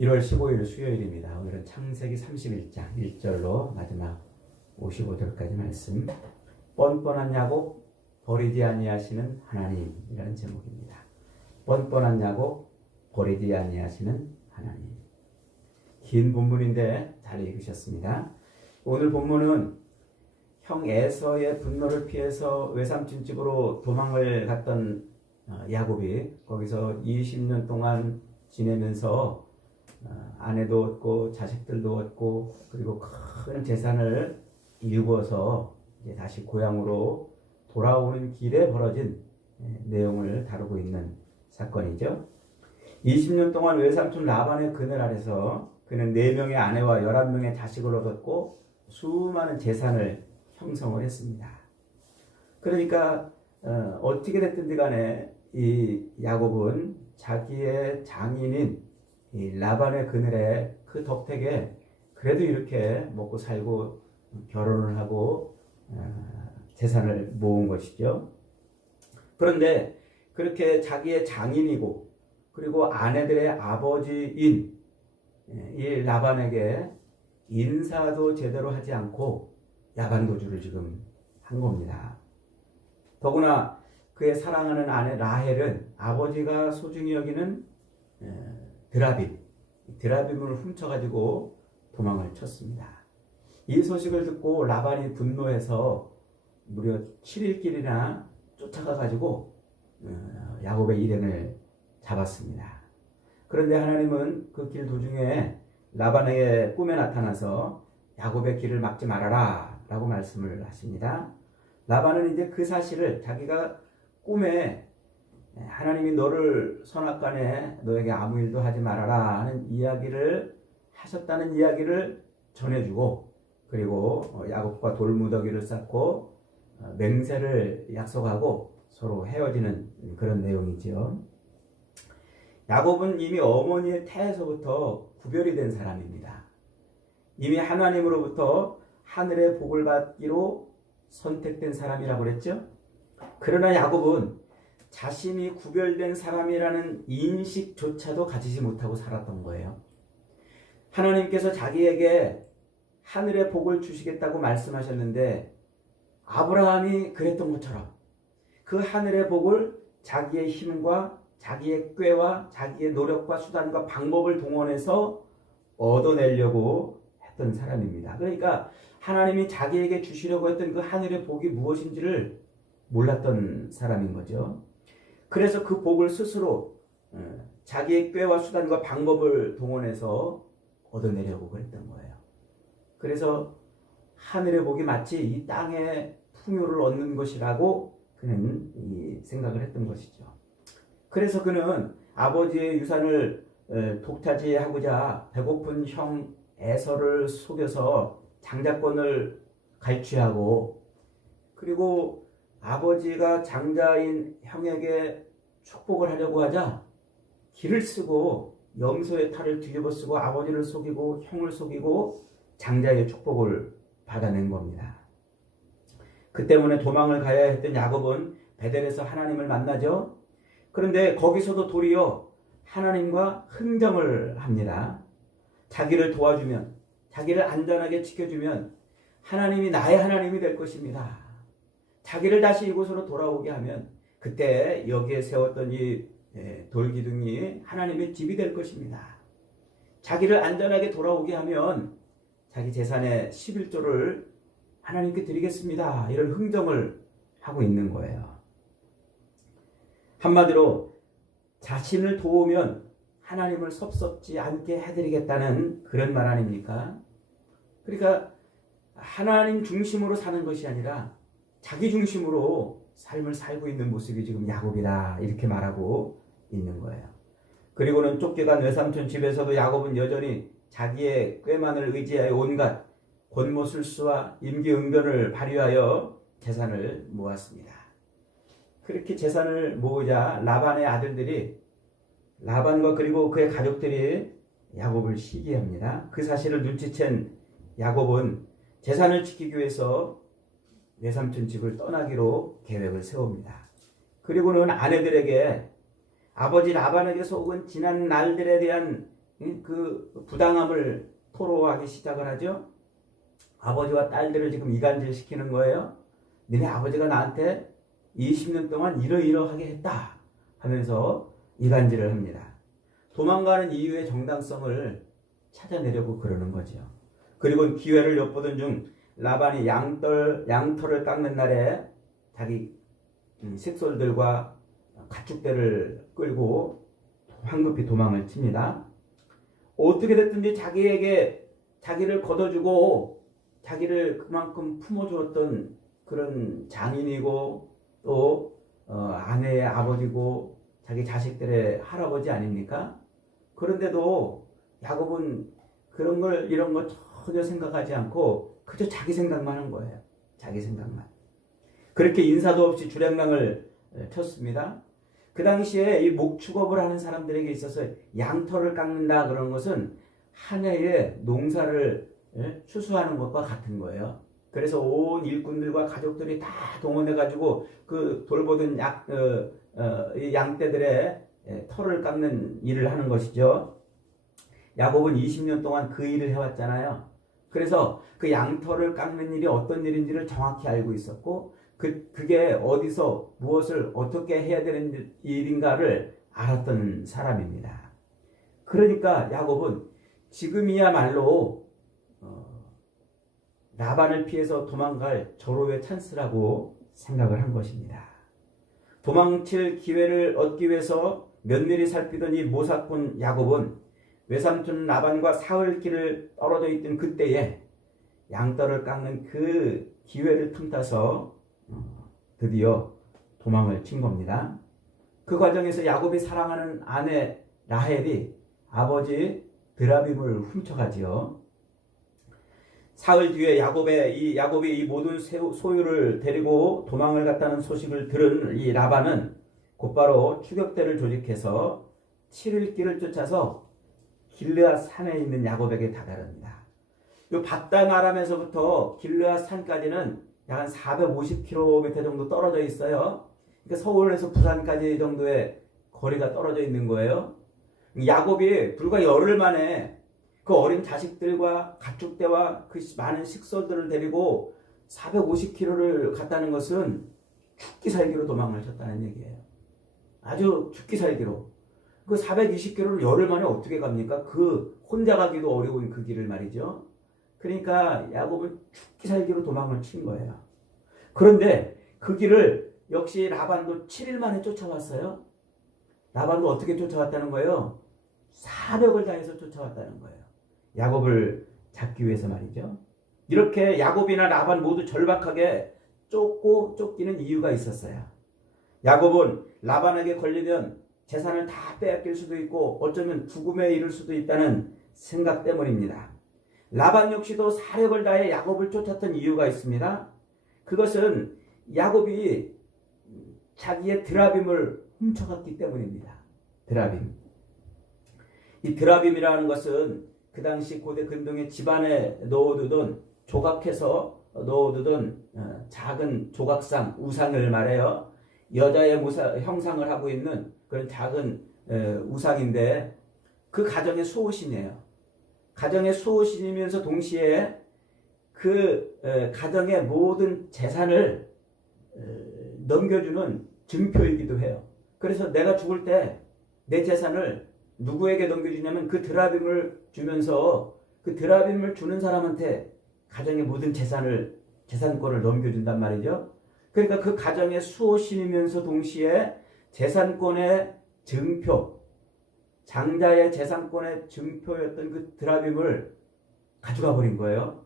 1월 15일 수요일입니다. 오늘은 창세기 31장 1절로 마지막 55절까지 말씀. 뻔뻔한 야곱 버리지 아니하시는 하나님이라는 제목입니다. 뻔뻔한 야곱 버리지 아니하시는 하나님. 긴 본문인데 잘 읽으셨습니다. 오늘 본문은 형 에서의 분노를 피해서 외삼촌 집으로 도망을 갔던 야곱이 거기서 20년 동안 지내면서 아내도 얻고 자식들도 얻고 그리고 큰 재산을 일구어서 이제 다시 고향으로 돌아오는 길에 벌어진 내용을 다루고 있는 사건이죠. 20년 동안 외삼촌 라반의 그늘 아래서 그는 4명의 아내와 11명의 자식을 얻었고 수많은 재산을 형성을 했습니다. 그러니까 어떻게 됐든지 간에 이 야곱은 자기의 장인인 이 라반의 그늘에 그 덕택에 그래도 이렇게 먹고 살고 결혼을 하고 재산을 모은 것이죠. 그런데 그렇게 자기의 장인이고 그리고 아내들의 아버지인 이 라반에게 인사도 제대로 하지 않고 야반도주를 지금 한 겁니다. 더구나 그의 사랑하는 아내 라헬은 아버지가 소중히 여기는 드라빔을 훔쳐가지고 도망을 쳤습니다. 이 소식을 듣고 라반이 분노해서 무려 7일길이나 쫓아가가지고 야곱의 일행을 잡았습니다. 그런데 하나님은 그 길 도중에 라반에게 꿈에 나타나서 야곱의 길을 막지 말아라 라고 말씀을 하십니다. 라반은 이제 그 사실을 자기가 꿈에 하나님이 너를 선악간에 너에게 아무 일도 하지 말아라 하는 이야기를 하셨다는 이야기를 전해주고 그리고 야곱과 돌무더기를 쌓고 맹세를 약속하고 서로 헤어지는 그런 내용이죠. 야곱은 이미 어머니의 태에서부터 구별이 된 사람입니다. 이미 하나님으로부터 하늘의 복을 받기로 선택된 사람이라고 그랬죠. 그러나 야곱은 자신이 구별된 사람이라는 인식조차도 가지지 못하고 살았던 거예요. 하나님께서 자기에게 하늘의 복을 주시겠다고 말씀하셨는데 아브라함이 그랬던 것처럼 그 하늘의 복을 자기의 힘과 자기의 꾀와 자기의 노력과 수단과 방법을 동원해서 얻어내려고 했던 사람입니다. 그러니까 하나님이 자기에게 주시려고 했던 그 하늘의 복이 무엇인지를 몰랐던 사람인 거죠. 그래서 그 복을 스스로 자기의 꾀와 수단과 방법을 동원해서 얻어내려고 그랬던 거예요. 그래서 하늘의 복이 마치 이 땅의 풍요를 얻는 것이라고 그는 생각을 했던 것이죠. 그래서 그는 아버지의 유산을 독차지하고자 배고픈 형 에서를 속여서 장자권을 갈취하고 그리고 아버지가 장자인 형에게 축복을 하려고 하자 기를 쓰고 염소의 탈을 뒤집어 쓰고 아버지를 속이고 형을 속이고 장자의 축복을 받아낸 겁니다. 그 때문에 도망을 가야 했던 야곱은 베델에서 하나님을 만나죠. 그런데 거기서도 도리어 하나님과 흥정을 합니다. 자기를 도와주면 자기를 안전하게 지켜주면 하나님이 나의 하나님이 될 것입니다. 자기를 다시 이곳으로 돌아오게 하면 그때 여기에 세웠던 이 돌기둥이 하나님의 집이 될 것입니다. 자기를 안전하게 돌아오게 하면 자기 재산의 11조를 하나님께 드리겠습니다. 이런 흥정을 하고 있는 거예요. 한마디로 자신을 도우면 하나님을 섭섭지 않게 해드리겠다는 그런 말 아닙니까? 그러니까 하나님 중심으로 사는 것이 아니라 자기 중심으로 삶을 살고 있는 모습이 지금 야곱이다 이렇게 말하고 있는 거예요. 그리고는 쫓겨간 외삼촌 집에서도 야곱은 여전히 자기의 꾀만을 의지하여 온갖 권모술수와 임기응변을 발휘하여 재산을 모았습니다. 그렇게 재산을 모으자 라반의 아들들이 라반과 그리고 그의 가족들이 야곱을 시기합니다. 그 사실을 눈치챈 야곱은 재산을 지키기 위해서 외삼촌 집을 떠나기로 계획을 세웁니다. 그리고는 아내들에게 아버지 라반에게서 혹은 지난 날들에 대한 그 부당함을 토로하기 시작을 하죠. 아버지와 딸들을 지금 이간질 시키는 거예요. 너네 아버지가 나한테 20년 동안 이러이러하게 했다 하면서 이간질을 합니다. 도망가는 이유의 정당성을 찾아내려고 그러는 거죠. 그리고 기회를 엿보던 중 라반이 양털을 깎는 날에 자기 식솔들과 가축대를 끌고 황급히 도망을 칩니다. 어떻게 됐든지 자기를 걷어주고 자기를 그만큼 품어주었던 그런 장인이고 또 아내의 아버지고 자기 자식들의 할아버지 아닙니까? 그런데도 야곱은 그런 걸 이런 거 전혀 생각하지 않고 그저 자기 생각만 한 거예요. 자기 생각만. 그렇게 인사도 없이 주량랑을 쳤습니다. 그 당시에 이 목축업을 하는 사람들에게 있어서 양털을 깎는다 그런 것은 한 해에 농사를 추수하는 것과 같은 거예요. 그래서 온 일꾼들과 가족들이 다 동원해가지고 그 돌보던 이 양떼들의 털을 깎는 일을 하는 것이죠. 야곱은 20년 동안 그 일을 해왔잖아요. 그래서 그 양털을 깎는 일이 어떤 일인지를 정확히 알고 있었고 그게 어디서 무엇을 어떻게 해야 되는 일인가를 알았던 사람입니다. 그러니까 야곱은 지금이야말로 라반을 피해서 도망갈 절호의 찬스라고 생각을 한 것입니다. 도망칠 기회를 얻기 위해서 면밀히 살피던 이 모사꾼 야곱은 외삼촌 라반과 사흘길을 떨어져 있던 그때에 양털을 깎는 그 기회를 틈타서 드디어 도망을 친 겁니다. 그 과정에서 야곱이 사랑하는 아내 라헬이 아버지 드라빔을 훔쳐가지요. 사흘 뒤에 야곱이 이 모든 소유를 데리고 도망을 갔다는 소식을 들은 이 라반은 곧바로 추격대를 조직해서 7일 길을 쫓아서 길르앗 산에 있는 야곱에게 다다릅니다. 이 바단 아람에서부터 길르앗 산까지는 약 한 450km 정도 떨어져 있어요. 그러니까 서울에서 부산까지 정도의 거리가 떨어져 있는 거예요. 야곱이 불과 열흘 만에 그 어린 자식들과 가축대와 그 많은 식솔들을 데리고 450km를 갔다는 것은 죽기 살기로 도망을 쳤다는 얘기예요. 아주 죽기 살기로. 그 420km를 열흘 만에 어떻게 갑니까? 그 혼자 가기도 어려운 그 길을 말이죠. 그러니까 야곱은 죽기 살기로 도망을 친 거예요. 그런데 그 길을 역시 라반도 7일 만에 쫓아왔어요. 라반도 어떻게 쫓아왔다는 거예요? 사력을 다해서 쫓아왔다는 거예요. 야곱을 잡기 위해서 말이죠. 이렇게 야곱이나 라반 모두 절박하게 쫓기는 이유가 있었어요. 야곱은 라반에게 걸리면 재산을 다 빼앗길 수도 있고 어쩌면 죽음에 이를 수도 있다는 생각 때문입니다. 라반 역시도 사력을 다해 야곱을 쫓았던 이유가 있습니다. 그것은 야곱이 자기의 드라빔을 훔쳐갔기 때문입니다. 드라빔. 이 드라빔이라는 것은 그 당시 고대 근동의 집안에 넣어두던 조각해서 넣어두던 작은 조각상, 우상을 말해요. 여자의 형상을 하고 있는 그런 작은 우상인데 그 가정의 수호신이에요. 가정의 수호신이면서 동시에 그 가정의 모든 재산을 넘겨주는 증표이기도 해요. 그래서 내가 죽을 때 내 재산을 누구에게 넘겨주냐면 그 드라빔을 주면서 그 드라빔을 주는 사람한테 가정의 모든 재산권을 넘겨준단 말이죠. 그러니까 그 가정의 수호신이면서 동시에 재산권의 증표, 장자의 재산권의 증표였던 그 드라빔을 가져가 버린 거예요.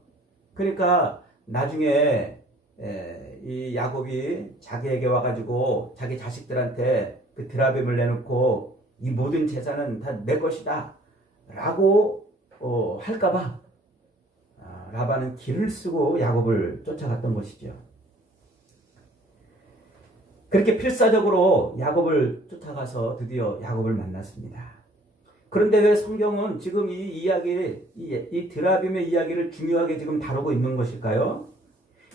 그러니까 나중에 이 야곱이 자기에게 와가지고 자기 자식들한테 그 드라빔을 내놓고 이 모든 재산은 다 내 것이다 라고 할까봐 라반은 길을 쓰고 야곱을 쫓아갔던 것이죠. 그렇게 필사적으로 야곱을 쫓아가서 드디어 야곱을 만났습니다. 그런데 왜 성경은 지금 이 드라빔의 이야기를 중요하게 지금 다루고 있는 것일까요?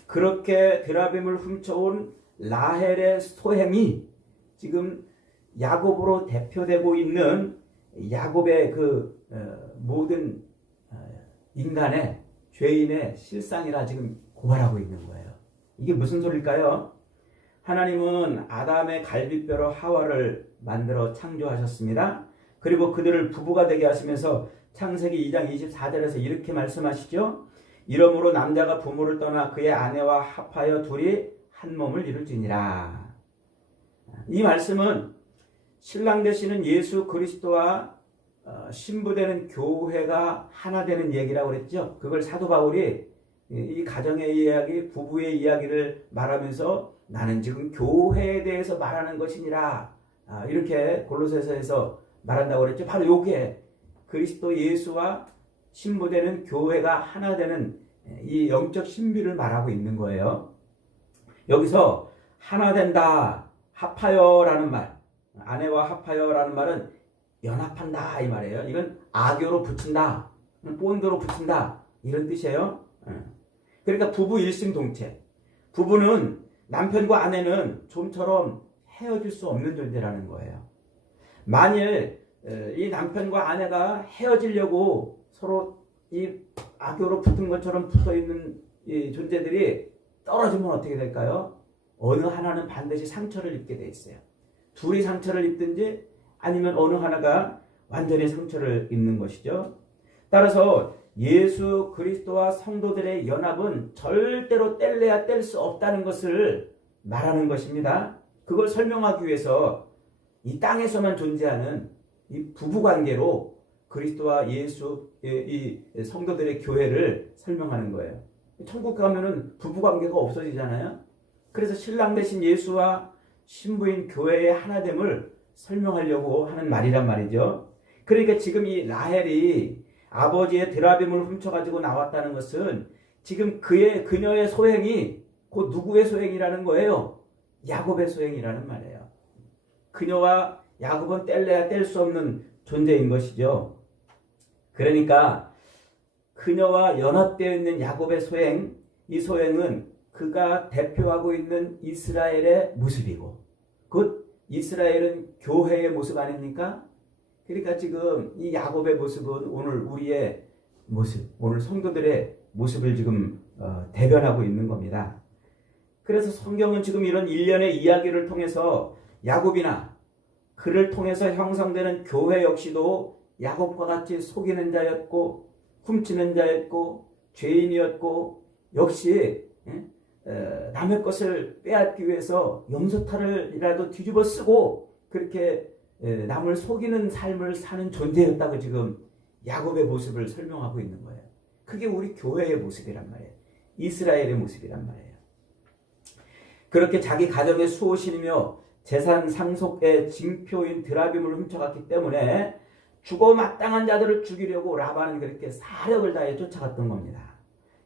그렇게 드라빔을 훔쳐온 라헬의 소행이 지금 야곱으로 대표되고 있는 야곱의 그 모든 인간의 죄인의 실상이라 지금 고발하고 있는 거예요. 이게 무슨 소리일까요? 하나님은 아담의 갈비뼈로 하와를 만들어 창조하셨습니다. 그리고 그들을 부부가 되게 하시면서 창세기 2장 24절에서 이렇게 말씀하시죠. 이러므로 남자가 부모를 떠나 그의 아내와 합하여 둘이 한 몸을 이룰지니라. 이 말씀은 신랑 되시는 예수 그리스도와 신부되는 교회가 하나 되는 얘기라고 그랬죠. 그걸 사도 바울이 이 가정의 이야기, 부부의 이야기를 말하면서 나는 지금 교회에 대해서 말하는 것이니라. 이렇게 골로새서에서 말한다고 그랬죠. 바로 요게 그리스도 예수와 신부되는 교회가 하나 되는 이 영적 신비를 말하고 있는 거예요. 여기서 하나 된다, 합하여라는 말, 아내와 합하여라는 말은 연합한다 이 말이에요. 이건 악교로 붙인다, 본드로 붙인다 이런 뜻이에요. 그러니까 부부 일심동체. 부부는 남편과 아내는 좀처럼 헤어질 수 없는 존재라는 거예요. 만일 이 남편과 아내가 헤어지려고 서로 이 악교로 붙은 것처럼 붙어 있는 이 존재들이 떨어지면 어떻게 될까요? 어느 하나는 반드시 상처를 입게 돼 있어요. 둘이 상처를 입든지 아니면 어느 하나가 완전히 상처를 입는 것이죠. 따라서 예수 그리스도와 성도들의 연합은 절대로 뗄래야 뗄 수 없다는 것을 말하는 것입니다. 그걸 설명하기 위해서 이 땅에서만 존재하는 이 부부관계로 그리스도와 예수, 이 성도들의 교회를 설명하는 거예요. 천국 가면은 부부관계가 없어지잖아요. 그래서 신랑 대신 예수와 신부인 교회의 하나됨을 설명하려고 하는 말이란 말이죠. 그러니까 지금 이 라헬이 아버지의 드라빔을 훔쳐가지고 나왔다는 것은 지금 그녀의 소행이 곧 누구의 소행이라는 거예요? 야곱의 소행이라는 말이에요. 그녀와 야곱은 뗄래야 뗄 수 없는 존재인 것이죠. 그러니까 그녀와 연합되어 있는 야곱의 소행, 이 소행은 그가 대표하고 있는 이스라엘의 모습이고 곧 이스라엘은 교회의 모습 아닙니까? 그러니까 지금 이 야곱의 모습은 오늘 우리의 모습, 오늘 성도들의 모습을 지금 대변하고 있는 겁니다. 그래서 성경은 지금 이런 일련의 이야기를 통해서 야곱이나 그를 통해서 형성되는 교회 역시도 야곱과 같이 속이는 자였고 훔치는 자였고 죄인이었고 역시 남의 것을 빼앗기 위해서 염소탈을이라도 뒤집어 쓰고 그렇게 남을 속이는 삶을 사는 존재였다고 지금 야곱의 모습을 설명하고 있는 거예요. 그게 우리 교회의 모습이란 말이에요. 이스라엘의 모습이란 말이에요. 그렇게 자기 가정의 수호신이며 재산 상속의 징표인 드라빔을 훔쳐갔기 때문에 죽어 마땅한 자들을 죽이려고 라반은 그렇게 사력을 다해 쫓아갔던 겁니다.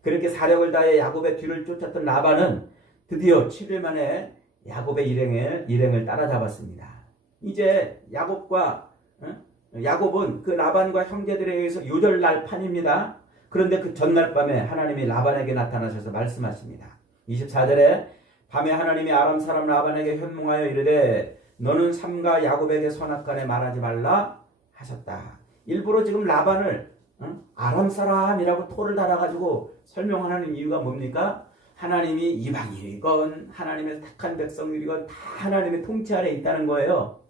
그렇게 사력을 다해 야곱의 뒤를 쫓았던 라반은 드디어 7일 만에 야곱의 일행을 따라잡았습니다. 이제 야곱은 그 라반과 형제들에 의해서 요절날 판입니다. 그런데 그 전날 밤에 하나님이 라반에게 나타나셔서 말씀하십니다. 24절에 밤에 하나님이 아람 사람 라반에게 현몽하여 이르되 너는 삼가 야곱에게 선악간에 말하지 말라 하셨다. 일부러 지금 라반을 아람 사람이라고 토를 달아가지고 설명하는 이유가 뭡니까? 하나님이 이방인이건 하나님의 택한 백성들이건 다 하나님의 통치 아래 있다는 거예요.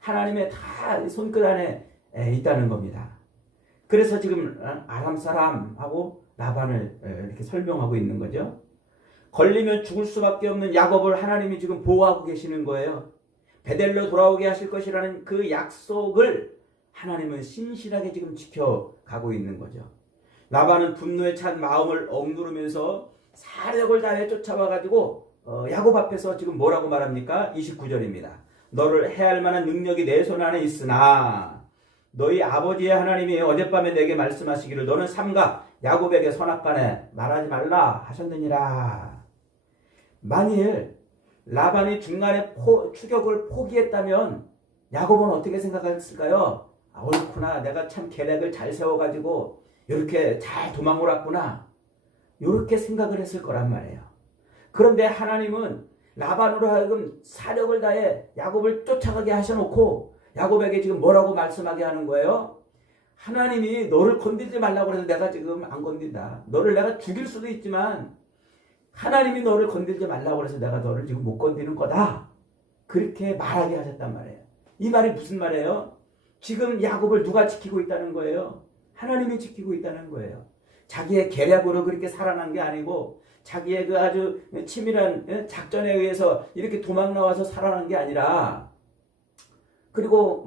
하나님의 다 손끝 안에 있다는 겁니다. 그래서 지금 아람 사람하고 라반을 이렇게 설명하고 있는 거죠. 걸리면 죽을 수밖에 없는 야곱을 하나님이 지금 보호하고 계시는 거예요. 베델로 돌아오게 하실 것이라는 그 약속을 하나님은 신실하게 지금 지켜가고 있는 거죠. 라반은 분노에 찬 마음을 억누르면서 사력을 다해 쫓아와가지고 야곱 앞에서 지금 뭐라고 말합니까? 29절입니다. 너를 해할 만한 능력이 내 손 안에 있으나 너희 아버지의 하나님이 어젯밤에 내게 말씀하시기를 너는 삼가 야곱에게 선악간에 말하지 말라 하셨느니라. 만일 라반이 중간에 추격을 포기했다면 야곱은 어떻게 생각했을까요? 옳구나, 내가 참 계략을 잘 세워가지고 이렇게 잘 도망을 왔구나, 이렇게 생각을 했을 거란 말이에요. 그런데 하나님은 라반으로 하여금 사력을 다해 야곱을 쫓아가게 하셔놓고 야곱에게 지금 뭐라고 말씀하게 하는 거예요? 하나님이 너를 건들지 말라고 해서 내가 지금 안 건든다. 너를 내가 죽일 수도 있지만 하나님이 너를 건들지 말라고 해서 내가 너를 지금 못 건드는 거다. 그렇게 말하게 하셨단 말이에요. 이 말이 무슨 말이에요? 지금 야곱을 누가 지키고 있다는 거예요? 하나님이 지키고 있다는 거예요. 자기의 계략으로 그렇게 살아난 게 아니고 자기의 그 아주 치밀한 작전에 의해서 이렇게 도망 나와서 살아난 게 아니라, 그리고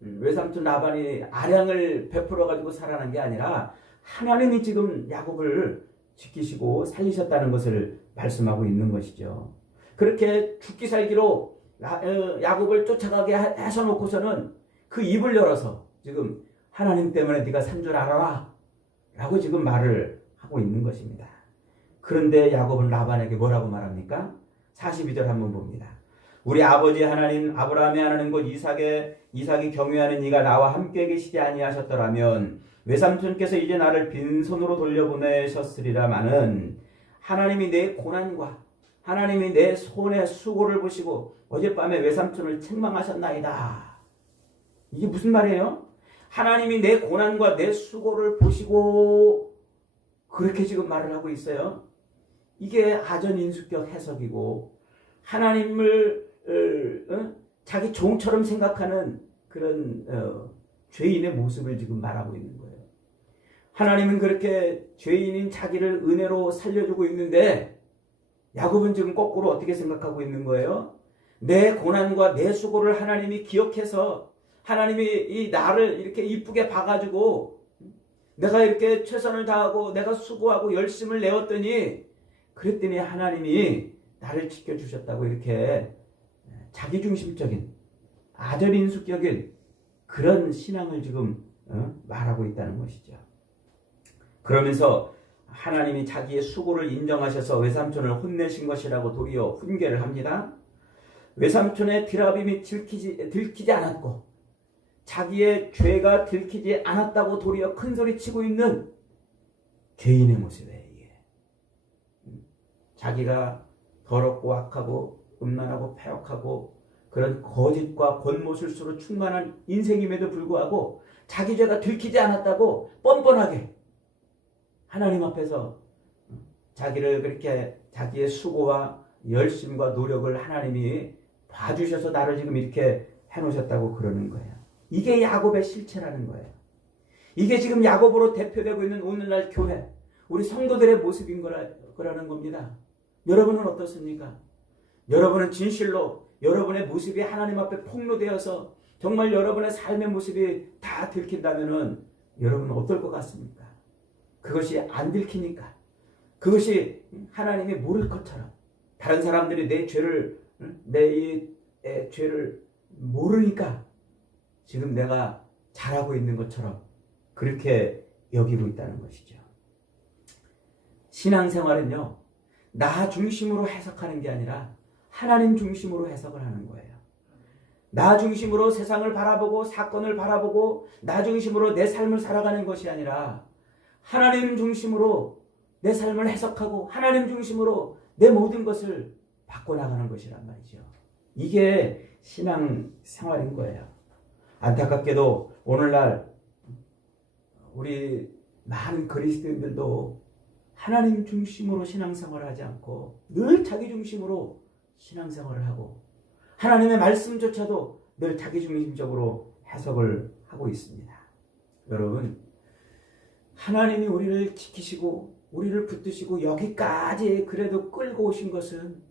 외삼촌 라반이 아량을 베풀어 가지고 살아난 게 아니라 하나님이 지금 야곱을 지키시고 살리셨다는 것을 말씀하고 있는 것이죠. 그렇게 죽기 살기로 야곱을 쫓아가게 해서 놓고서는 그 입을 열어서 지금 하나님 때문에 네가 산 줄 알아라 라고 지금 말을 하고 있는 것입니다. 그런데 야곱은 라반에게 뭐라고 말합니까? 42절 한번 봅니다. 우리 아버지 하나님 아브라함의 하나님 곧 이삭이 경외하는 이가 나와 함께 계시지 아니하셨더라면 외삼촌께서 이제 나를 빈손으로 돌려보내셨으리라마는 하나님이 내 고난과 하나님이 내 손의 수고를 보시고 어젯밤에 외삼촌을 책망하셨나이다. 이게 무슨 말이에요? 하나님이 내 고난과 내 수고를 보시고 그렇게 지금 말을 하고 있어요. 이게 아전인수격 해석이고 하나님을 자기 종처럼 생각하는 그런 죄인의 모습을 지금 말하고 있는 거예요. 하나님은 그렇게 죄인인 자기를 은혜로 살려주고 있는데 야곱은 지금 거꾸로 어떻게 생각하고 있는 거예요? 내 고난과 내 수고를 하나님이 기억해서 하나님이 이 나를 이렇게 이쁘게 봐가지고 내가 이렇게 최선을 다하고 내가 수고하고 열심을 내었더니 그랬더니 하나님이 나를 지켜주셨다고 이렇게 자기중심적인 아전인수격인 그런 신앙을 지금 말하고 있다는 것이죠. 그러면서 하나님이 자기의 수고를 인정하셔서 외삼촌을 혼내신 것이라고 도리어 훈계를 합니다. 외삼촌의 디라빔이 들키지 않았고 자기의 죄가 들키지 않았다고 도리어 큰소리치고 있는 죄인의 모습이에요. 이게. 자기가 더럽고 악하고 음란하고 패역하고 그런 거짓과 권모술수로 충만한 인생임에도 불구하고 자기 죄가 들키지 않았다고 뻔뻔하게 하나님 앞에서 자기를 그렇게 자기의 수고와 열심과 노력을 하나님이 봐주셔서 나를 지금 이렇게 해놓으셨다고 그러는 거예요. 이게 야곱의 실체라는 거예요. 이게 지금 야곱으로 대표되고 있는 오늘날 교회, 우리 성도들의 모습인 거라는 겁니다. 여러분은 어떻습니까? 여러분은 진실로 여러분의 모습이 하나님 앞에 폭로되어서 정말 여러분의 삶의 모습이 다 들킨다면은 여러분은 어떨 것 같습니까? 그것이 안 들키니까, 그것이 하나님이 모를 것처럼 다른 사람들이 내 죄를 모르니까 지금 내가 잘하고 있는 것처럼 그렇게 여기고 있다는 것이죠. 신앙생활은요, 나 중심으로 해석하는 게 아니라 하나님 중심으로 해석을 하는 거예요. 나 중심으로 세상을 바라보고 사건을 바라보고 나 중심으로 내 삶을 살아가는 것이 아니라 하나님 중심으로 내 삶을 해석하고 하나님 중심으로 내 모든 것을 바꿔나가는 것이란 말이죠. 이게 신앙생활인 거예요. 안타깝게도 오늘날 우리 많은 그리스도인들도 하나님 중심으로 신앙생활을 하지 않고 늘 자기 중심으로 신앙생활을 하고 하나님의 말씀조차도 늘 자기 중심적으로 해석을 하고 있습니다. 여러분, 하나님이 우리를 지키시고 우리를 붙드시고 여기까지 그래도 끌고 오신 것은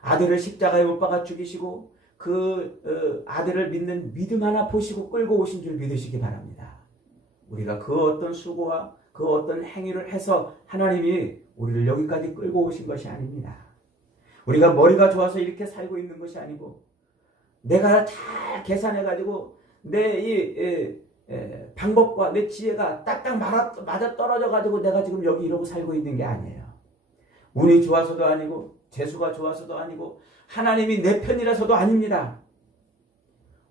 아들을 십자가에 못 박아 죽이시고 그 아들을 믿는 믿음 하나 보시고 끌고 오신 줄 믿으시기 바랍니다. 우리가 그 어떤 수고와 그 어떤 행위를 해서 하나님이 우리를 여기까지 끌고 오신 것이 아닙니다. 우리가 머리가 좋아서 이렇게 살고 있는 것이 아니고 내가 잘 계산해가지고 내 방법과 내 지혜가 딱딱 맞아 떨어져가지고 내가 지금 여기 이러고 살고 있는 게 아니에요. 운이 좋아서도 아니고 재수가 좋아서도 아니고 하나님이 내 편이라서도 아닙니다.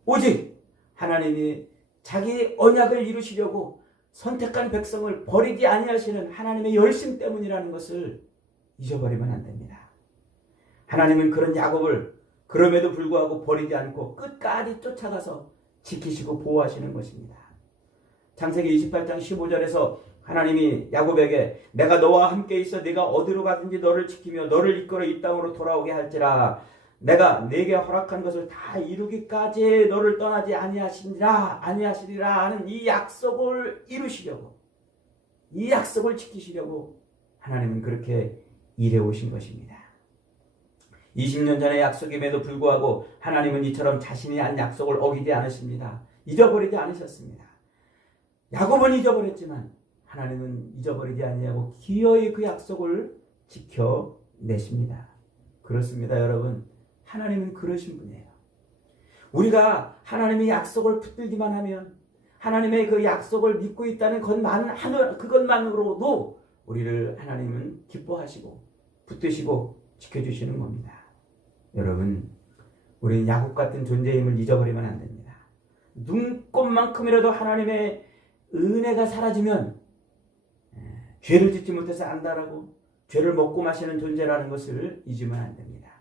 오직 하나님이 자기 언약을 이루시려고 선택한 백성을 버리지 아니하시는 하나님의 열심 때문이라는 것을 잊어버리면 안 됩니다. 하나님은 그런 야곱을 그럼에도 불구하고 버리지 않고 끝까지 쫓아가서 지키시고 보호하시는 것입니다. 창세기 28장 15절에서 하나님이 야곱에게 내가 너와 함께 있어 네가 어디로 가든지 너를 지키며 너를 이끌어 이 땅으로 돌아오게 할지라 내가 네게 허락한 것을 다 이루기까지 너를 떠나지 아니하시리라 하는 이 약속을 이루시려고, 이 약속을 지키시려고 하나님은 그렇게 일해 오신 것입니다. 20년 전의 약속임에도 불구하고 하나님은 이처럼 자신이 한 약속을 어기지 않으십니다. 잊어버리지 않으셨습니다. 야곱은 잊어버렸지만 하나님은 잊어버리지 아니하고 기어이 그 약속을 지켜내십니다. 그렇습니다, 여러분. 하나님은 그러신 분이에요. 우리가 하나님의 약속을 붙들기만 하면, 하나님의 그 약속을 믿고 있다는 그것만으로도 우리를 하나님은 기뻐하시고 붙드시고 지켜주시는 겁니다. 여러분, 우리는 야곱 같은 존재임을 잊어버리면 안 됩니다. 눈꼽만큼이라도 하나님의 은혜가 사라지면 죄를 짓지 못해서 안다라고 죄를 먹고 마시는 존재라는 것을 잊으면 안 됩니다.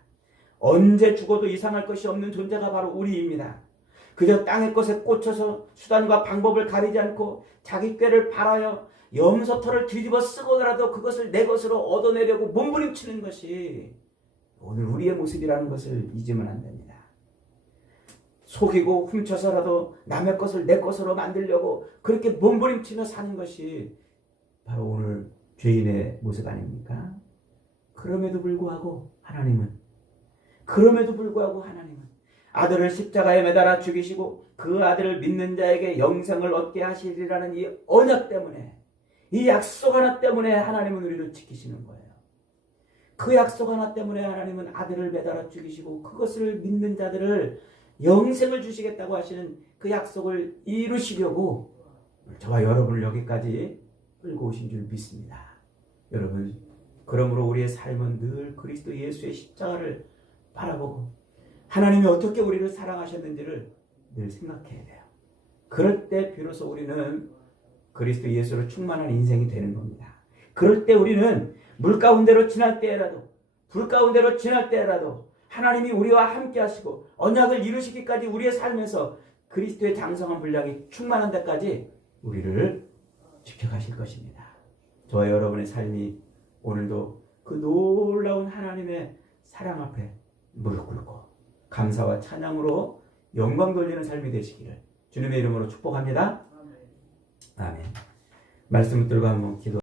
언제 죽어도 이상할 것이 없는 존재가 바로 우리입니다. 그저 땅의 것에 꽂혀서 수단과 방법을 가리지 않고 자기 꾀를 바라여 염소털을 뒤집어 쓰고라도 그것을 내 것으로 얻어내려고 몸부림치는 것이 오늘 우리의 모습이라는 것을 잊으면 안 됩니다. 속이고 훔쳐서라도 남의 것을 내 것으로 만들려고 그렇게 몸부림치며 사는 것이 바로 오늘 죄인의 모습 아닙니까? 그럼에도 불구하고 하나님은 아들을 십자가에 매달아 죽이시고 그 아들을 믿는 자에게 영생을 얻게 하시리라는 이 언약 때문에, 이 약속 하나 때문에 하나님은 우리를 지키시는 거예요. 그 약속 하나 때문에 하나님은 아들을 매달아 죽이시고 그것을 믿는 자들을 영생을 주시겠다고 하시는 그 약속을 이루시려고 저와 여러분을 여기까지 끌고 오신 줄 믿습니다. 여러분, 그러므로 우리의 삶은 늘 그리스도 예수의 십자가를 바라보고 하나님이 어떻게 우리를 사랑하셨는지를 늘 생각해야 돼요. 그럴 때 비로소 우리는 그리스도 예수로 충만한 인생이 되는 겁니다. 그럴 때 우리는 물 가운데로 지날 때라도, 불 가운데로 지날 때라도 하나님이 우리와 함께 하시고 언약을 이루시기까지 우리의 삶에서 그리스도의 장성한 분량이 충만한 데까지 우리를 지켜가실 것입니다. 저와 여러분의 삶이 오늘도 그 놀라운 하나님의 사랑 앞에 무릎 꿇고 감사와 찬양으로 영광 돌리는 삶이 되시기를 주님의 이름으로 축복합니다. 아멘. 말씀 붙들고 한번 기도.